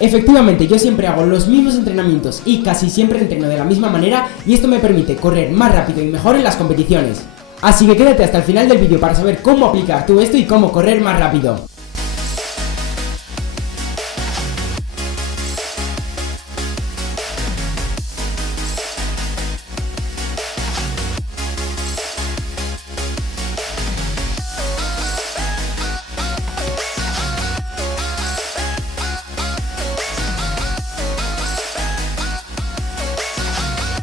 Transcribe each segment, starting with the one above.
Efectivamente, yo siempre hago los mismos entrenamientos y casi siempre entreno de la misma manera y esto me permite correr más rápido y mejor en las competiciones. Así que quédate hasta el final del vídeo para saber cómo aplicar tú esto y cómo correr más rápido.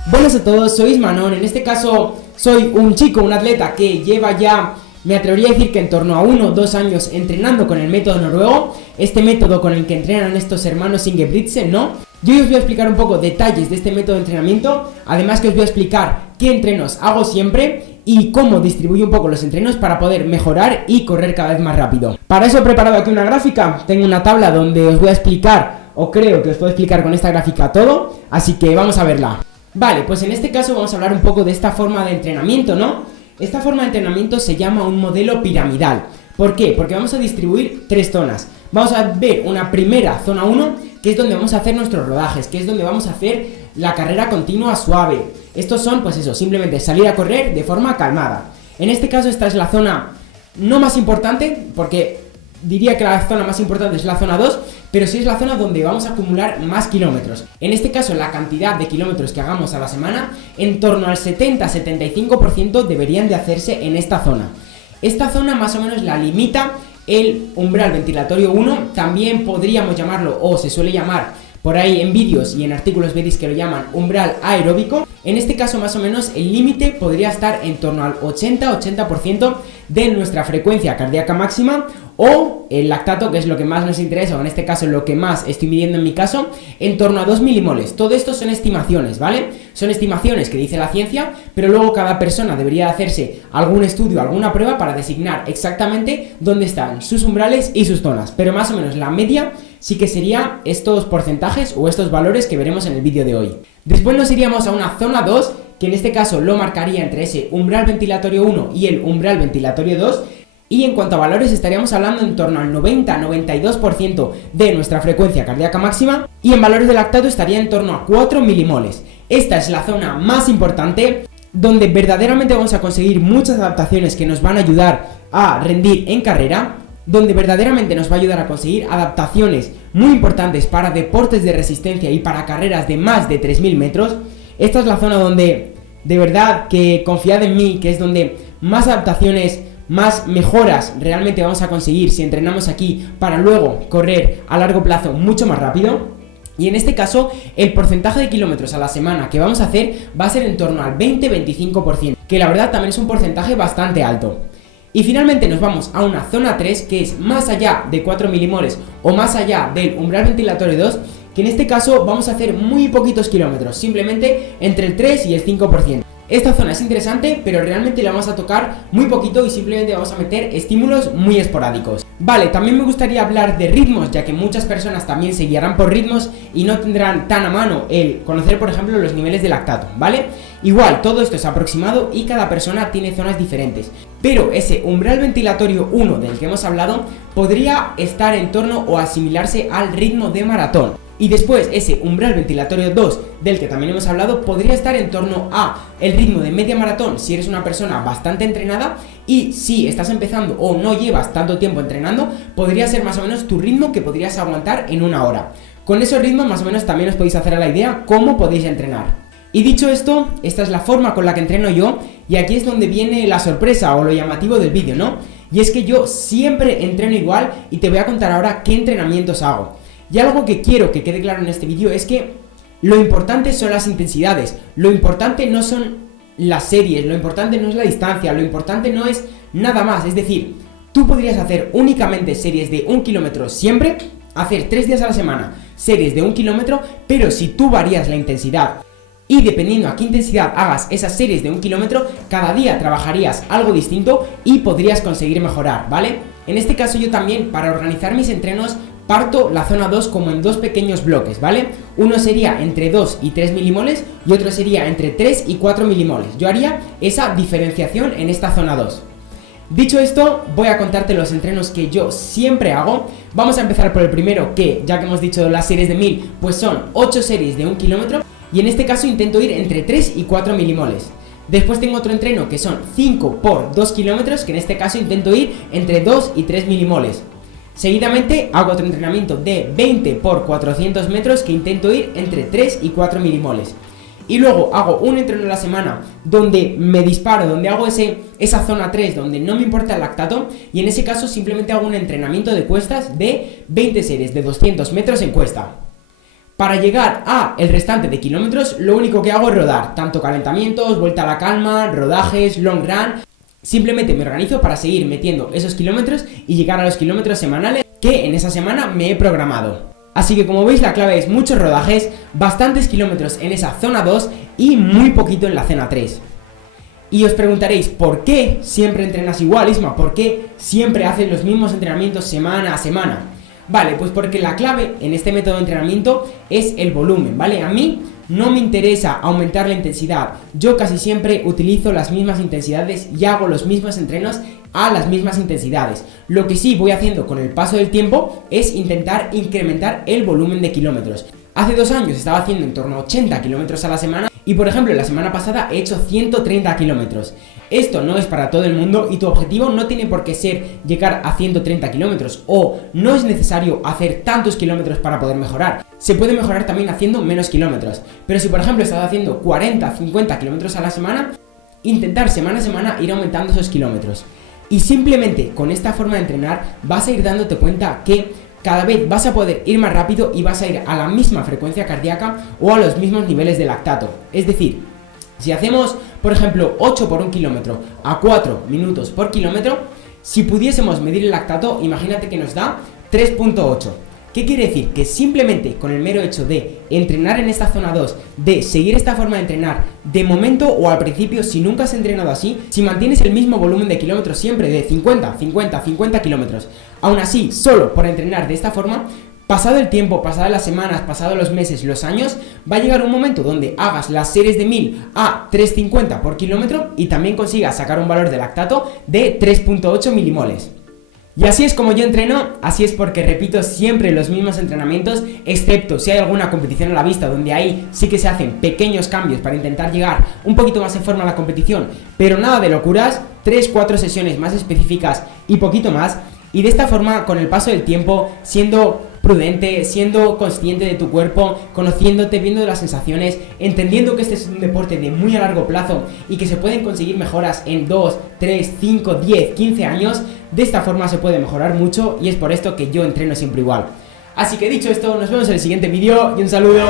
Buenas a todos, soy Ismanón. En este caso soy un chico, un atleta que lleva ya, me atrevería a decir que en torno a 1 o 2 años entrenando con el método noruego, este método con el que entrenan estos hermanos Ingebrigtsen, ¿no? Yo hoy os voy a explicar un poco detalles de este método de entrenamiento, además que os voy a explicar qué entrenos hago siempre y cómo distribuyo un poco los entrenos para poder mejorar y correr cada vez más rápido. Para eso he preparado aquí una gráfica, tengo una tabla donde os voy a explicar, o creo que os puedo explicar con esta gráfica todo, así que vamos a verla. Vale, pues en este caso vamos a hablar un poco de esta forma de entrenamiento, ¿no? Esta forma de entrenamiento se llama un modelo piramidal. ¿Por qué? Porque vamos a distribuir 3 zonas. Vamos a ver una primera, zona 1, que es donde vamos a hacer nuestros rodajes, que es donde vamos a hacer la carrera continua suave. Estos son, pues eso, simplemente salir a correr de forma calmada. En este caso esta es la zona no más importante, porque diría que la zona más importante es la zona 2, pero sí es la zona donde vamos a acumular más kilómetros. En este caso, la cantidad de kilómetros que hagamos a la semana, en torno al 70-75% deberían de hacerse en esta zona. Esta zona más o menos la limita el umbral ventilatorio 1, también podríamos llamarlo, o se suele llamar por ahí en vídeos y en artículos veréis que lo llaman umbral aeróbico. En este caso más o menos el límite podría estar en torno al 80% de nuestra frecuencia cardíaca máxima, o el lactato, que es lo que más nos interesa, o en este caso lo que más estoy midiendo en mi caso, en torno a 2 milimoles. Todo esto son estimaciones, ¿vale? Son estimaciones que dice la ciencia, pero luego cada persona debería hacerse algún estudio, alguna prueba para designar exactamente dónde están sus umbrales y sus zonas, pero más o menos la media sí que sería estos porcentajes o estos valores que veremos en el vídeo de hoy. Después nos iríamos a una zona 2, que en este caso lo marcaría entre ese umbral ventilatorio 1 y el umbral ventilatorio 2, y en cuanto a valores estaríamos hablando en torno al 90-92% de nuestra frecuencia cardíaca máxima, y en valores de lactato estaría en torno a 4 milimoles. Esta es la zona más importante, donde verdaderamente vamos a conseguir muchas adaptaciones que nos van a ayudar a rendir en carrera, donde verdaderamente nos va a ayudar a conseguir adaptaciones muy importantes para deportes de resistencia y para carreras de más de 3000 metros. Esta es la zona donde, de verdad, que confiad en mí, que es donde más adaptaciones, más mejoras realmente vamos a conseguir si entrenamos aquí para luego correr a largo plazo mucho más rápido. Y en este caso, el porcentaje de kilómetros a la semana que vamos a hacer va a ser en torno al 20-25%, que la verdad también es un porcentaje bastante alto. Y finalmente nos vamos a una zona 3, que es más allá de 4 milimoles o más allá del umbral ventilatorio 2, que en este caso vamos a hacer muy poquitos kilómetros, simplemente entre el 3 y el 5%. Esta zona es interesante, pero realmente la vamos a tocar muy poquito y simplemente vamos a meter estímulos muy esporádicos. Vale, también me gustaría hablar de ritmos, ya que muchas personas también se guiarán por ritmos y no tendrán tan a mano el conocer, por ejemplo, los niveles de lactato, ¿vale? Igual, todo esto es aproximado y cada persona tiene zonas diferentes, pero ese umbral ventilatorio 1 del que hemos hablado podría estar en torno o asimilarse al ritmo de maratón. Y después ese umbral ventilatorio 2 del que también hemos hablado podría estar en torno a el ritmo de media maratón si eres una persona bastante entrenada, y si estás empezando o no llevas tanto tiempo entrenando, podría ser más o menos tu ritmo que podrías aguantar en 1 hora. Con esos ritmos más o menos también os podéis hacer a la idea cómo podéis entrenar. Y dicho esto, esta es la forma con la que entreno yo, y aquí es donde viene la sorpresa o lo llamativo del vídeo, ¿no? Y es que yo siempre entreno igual y te voy a contar ahora qué entrenamientos hago. Y algo que quiero que quede claro en este vídeo es que lo importante son las intensidades, lo importante no son las series, lo importante no es la distancia, lo importante no es nada más. Es decir, tú podrías hacer únicamente series de 1 kilómetro siempre, hacer 3 días a la semana series de 1 kilómetro, pero si tú varías la intensidad y dependiendo a qué intensidad hagas esas series de 1 kilómetro, cada día trabajarías algo distinto y podrías conseguir mejorar, ¿vale? En este caso yo también, para organizar mis entrenos, parto la zona 2 como en 2 pequeños bloques, ¿vale? Uno sería entre 2 y 3 milimoles y otro sería entre 3 y 4 milimoles. Yo haría esa diferenciación en esta zona 2. Dicho esto, voy a contarte los entrenos que yo siempre hago. Vamos a empezar por el primero, que ya que hemos dicho las series de 1000, pues son 8 series de 1 kilómetro, y en este caso intento ir entre 3 y 4 milimoles. Después tengo otro entreno que son 5 por 2 kilómetros, que en este caso intento ir entre 2 y 3 milimoles. Seguidamente hago otro entrenamiento de 20 por 400 metros, que intento ir entre 3 y 4 milimoles. Y luego hago un entreno a la semana donde me disparo, donde hago esa zona 3, donde no me importa el lactato, y en ese caso simplemente hago un entrenamiento de cuestas de 20 series de 200 metros en cuesta. Para llegar a el restante de kilómetros, lo único que hago es rodar, tanto calentamientos, vuelta a la calma, rodajes, long run. Simplemente me organizo para seguir metiendo esos kilómetros y llegar a los kilómetros semanales que en esa semana me he programado. Así que como veis, la clave es muchos rodajes, bastantes kilómetros en esa zona 2 y muy poquito en la zona 3. Y os preguntaréis, ¿por qué siempre entrenas igual, Isma? ¿Por qué siempre haces los mismos entrenamientos semana a semana? Vale, pues porque la clave en este método de entrenamiento es el volumen, ¿vale? A mí no me interesa aumentar la intensidad, yo casi siempre utilizo las mismas intensidades y hago los mismos entrenos a las mismas intensidades. Lo que sí voy haciendo con el paso del tiempo es intentar incrementar el volumen de kilómetros. Hace 2 años estaba haciendo en torno a 80 kilómetros a la semana y, por ejemplo, la semana pasada he hecho 130 kilómetros. Esto no es para todo el mundo y tu objetivo no tiene por qué ser llegar a 130 kilómetros, o no es necesario hacer tantos kilómetros para poder mejorar. Se puede mejorar también haciendo menos kilómetros, pero si por ejemplo estás haciendo 40, 50 kilómetros a la semana, intentar semana a semana ir aumentando esos kilómetros. Y simplemente con esta forma de entrenar vas a ir dándote cuenta que cada vez vas a poder ir más rápido y vas a ir a la misma frecuencia cardíaca o a los mismos niveles de lactato. Es decir, si hacemos, por ejemplo, 8 por 1 kilómetro a 4 minutos por kilómetro, si pudiésemos medir el lactato, imagínate que nos da 3.8. ¿Qué quiere decir? Que simplemente con el mero hecho de entrenar en esta zona 2, de seguir esta forma de entrenar, de momento o al principio, si nunca has entrenado así, si mantienes el mismo volumen de kilómetros siempre de 50 kilómetros, aún así, solo por entrenar de esta forma, pasado el tiempo, pasadas las semanas, pasados los meses, los años, va a llegar un momento donde hagas las series de 1000 a 350 por kilómetro y también consigas sacar un valor de lactato de 3.8 milimoles. Y así es como yo entreno, así es porque repito siempre los mismos entrenamientos, excepto si hay alguna competición a la vista donde ahí sí que se hacen pequeños cambios para intentar llegar un poquito más en forma a la competición, pero nada de locuras, 3-4 sesiones más específicas y poquito más, y de esta forma, con el paso del tiempo, siendo prudente, siendo consciente de tu cuerpo, conociéndote, viendo las sensaciones, entendiendo que este es un deporte de muy a largo plazo y que se pueden conseguir mejoras en 2, 3, 5, 10, 15 años, de esta forma se puede mejorar mucho y es por esto que yo entreno siempre igual. Así que dicho esto, nos vemos en el siguiente vídeo y un saludo.